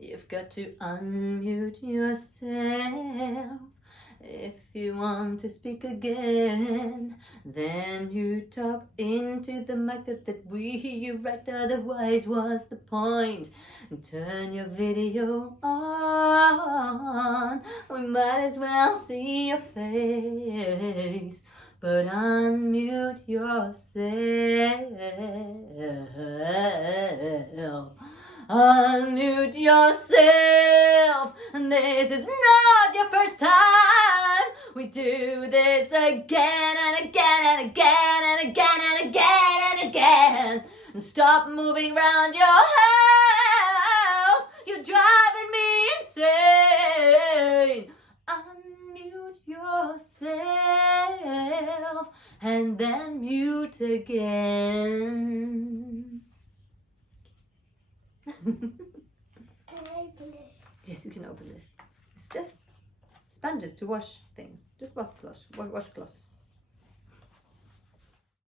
You've got to unmute yourself. If you want to speak again, then you talk into the mic that we hear you right. Otherwise, what's the point? Turn your video on. We might as well see your face. But unmute yourself. Unmute yourself. And this is not your first time. We do this again and again and again and again and again and again. And stop moving around your house. You're driving me insane. Unmute yourself and then mute again. Can I open this? Yes, you can open this. It's just sponges to wash things. Just washcloths.